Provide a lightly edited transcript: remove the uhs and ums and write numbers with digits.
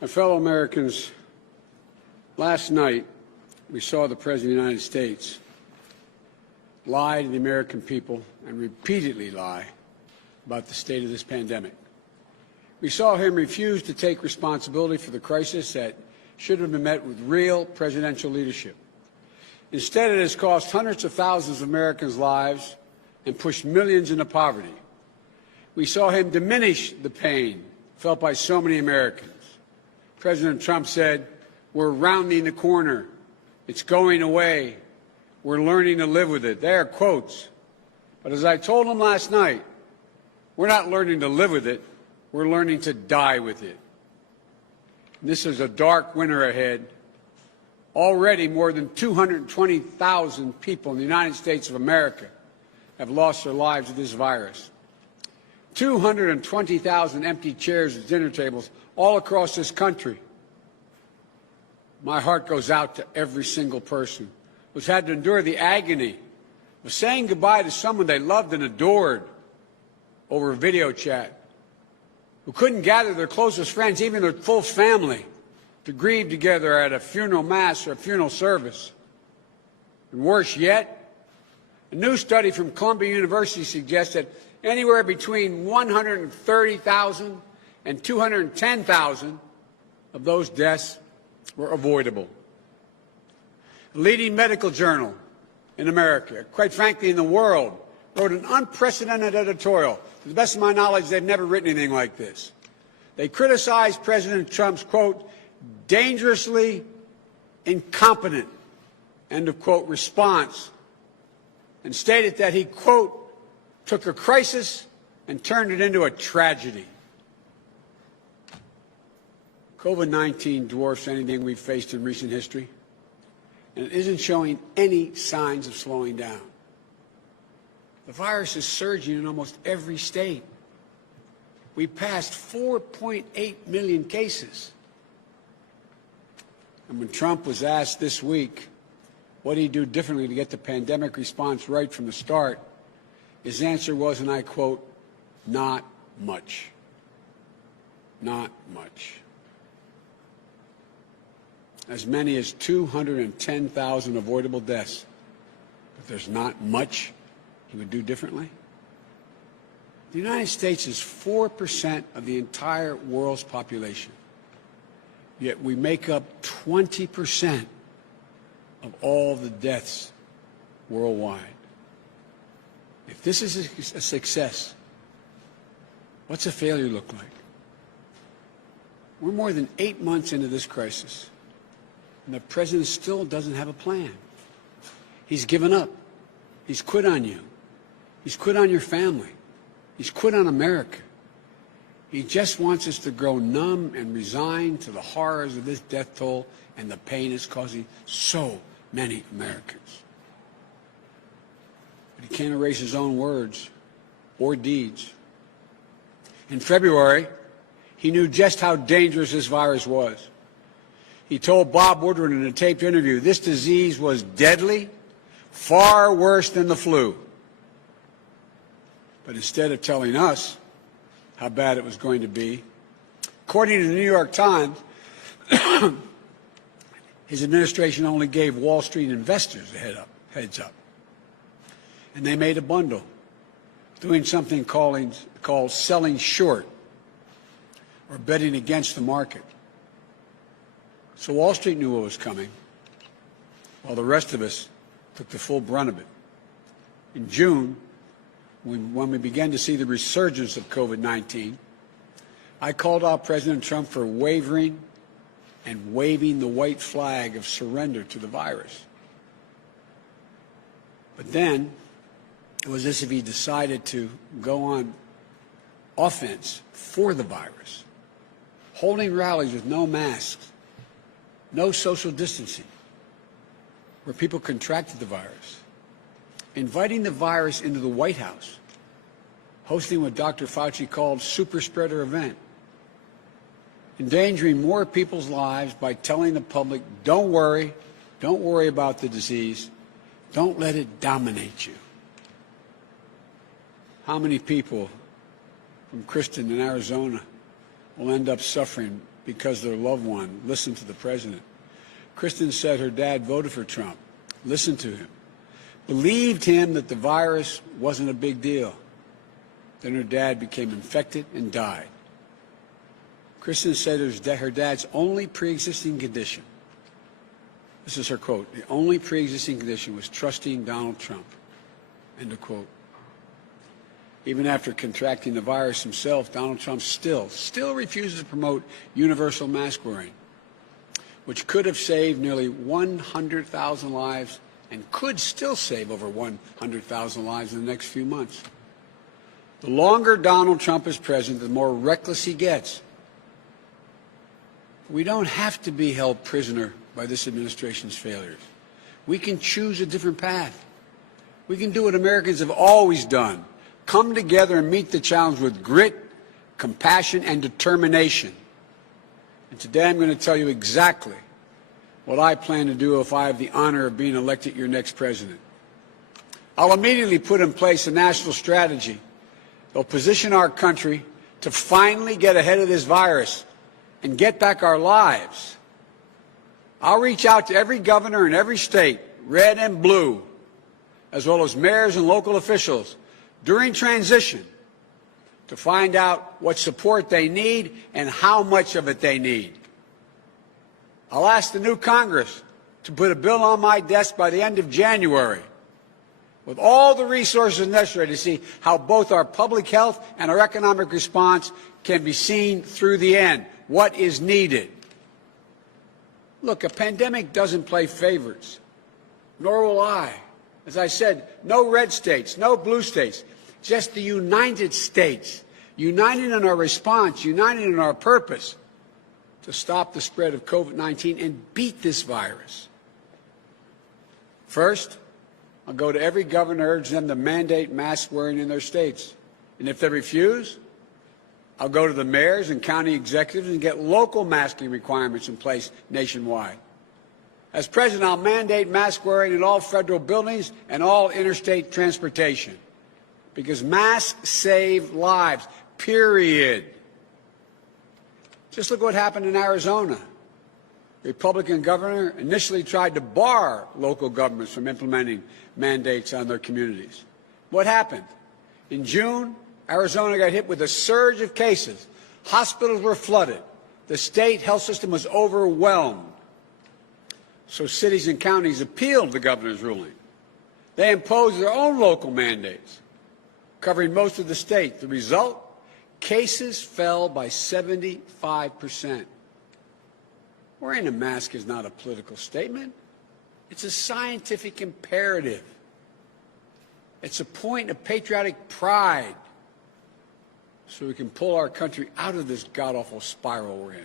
My fellow Americans, last night we saw the President of the United States lie to the American people and repeatedly lie about the state of this pandemic. We saw him refuse to take responsibility for the crisis that should have been met with real presidential leadership. Instead, it has cost hundreds of thousands of Americans' lives and pushed millions into poverty. We saw him diminish the pain felt by so many Americans. President Trump said, "We're rounding the corner. It's going away. We're learning to live with it." They are quotes. But as I told him last night, we're not learning to live with it. We're learning to die with it. And this is a dark winter ahead. Already more than 220,000 people in the United States of America have lost their lives to this virus. 220,000 empty chairs at dinner tables all across this country. My heart goes out to every single person who's had to endure the agony of saying goodbye to someone they loved and adored over video chat, who couldn't gather their closest friends, even their full family, to grieve together at a funeral mass or a funeral service. And worse yet, a new study from Columbia University suggests that anywhere between 130,000 and 210,000 of those deaths were avoidable. A leading medical journal in America, quite frankly in the world, wrote an unprecedented editorial. To the best of my knowledge, they've never written anything like this. They criticized President Trump's, quote, dangerously incompetent, end of quote, response, and stated that he, quote, took a crisis and turned it into a tragedy. COVID-19 dwarfs anything we've faced in recent history, and it isn't showing any signs of slowing down. The virus is surging in almost every state. We passed 4.8 million cases. And when Trump was asked this week what he'd do differently to get the pandemic response right from the start, his answer was, and I quote, "Not much. Not much." As many as 210,000 avoidable deaths. But there's not much he would do differently. The United States is 4% of the entire world's population. Yet we make up 20% of all the deaths worldwide. If this is a success, what's a failure look like? We're more than 8 months into this crisis, and the president still doesn't have a plan. He's given up. He's quit on you. He's quit on your family. He's quit on America. He just wants us to grow numb and resigned to the horrors of this death toll and the pain it's causing so many Americans. But he can't erase his own words or deeds. In February, he knew just how dangerous this virus was. He told Bob Woodward in a taped interview this disease was deadly, far worse than the flu. But instead of telling us how bad it was going to be, according to the New York Times, his administration only gave Wall Street investors a heads up. And they made a bundle, doing something called selling short or betting against the market. So Wall Street knew what was coming, while the rest of us took the full brunt of it. In June, when we began to see the resurgence of COVID-19, I called out President Trump for wavering and waving the white flag of surrender to the virus. But then it was as if he decided to go on offense for the virus, holding rallies with no masks, no social distancing, where people contracted the virus, inviting the virus into the White House, hosting what Dr. Fauci called super spreader event, endangering more people's lives by telling the public, don't worry about the disease, don't let it dominate you. How many people from Kristen in Arizona will end up suffering because their loved one listened to the president. Kristen said her dad voted for Trump, listened to him, believed him that the virus wasn't a big deal. Then her dad became infected and died. Kristen said her dad's only pre-existing condition, this is her quote, the only pre-existing condition was trusting Donald Trump, end of quote. Even after contracting the virus himself, Donald Trump still refuses to promote universal mask wearing, which could have saved nearly 100,000 lives and could still save over 100,000 lives in the next few months. The longer Donald Trump is president, the more reckless he gets. We don't have to be held prisoner by this administration's failures. We can choose a different path. We can do what Americans have always done, come together and meet the challenge with grit, compassion, and determination. And today I'm going to tell you exactly what I plan to do if I have the honor of being elected your next president. I'll immediately put in place a national strategy that will position our country to finally get ahead of this virus and get back our lives. I'll reach out to every governor in every state, red and blue, as well as mayors and local officials during transition to find out what support they need and how much of it they need. I'll ask the new Congress to put a bill on my desk by the end of January with all the resources necessary to see how both our public health and our economic response can be seen through the end. What is needed? Look, a pandemic doesn't play favorites, nor will I. As I said, no red states, no blue states, just the United States, united in our response, united in our purpose to stop the spread of COVID-19 and beat this virus. First, I'll go to every governor, urge them to mandate mask wearing in their states. And if they refuse, I'll go to the mayors and county executives and get local masking requirements in place nationwide. As president, I'll mandate mask wearing in all federal buildings and all interstate transportation, because masks save lives, period. Just look what happened in Arizona. The Republican governor initially tried to bar local governments from implementing mandates on their communities. What happened? In June, Arizona got hit with a surge of cases. Hospitals were flooded. The state health system was overwhelmed. So cities and counties appealed the governor's ruling. They imposed their own local mandates, covering most of the state. The result? Cases fell by 75%. Wearing a mask is not a political statement. It's a scientific imperative. It's a point of patriotic pride so we can pull our country out of this god-awful spiral we're in.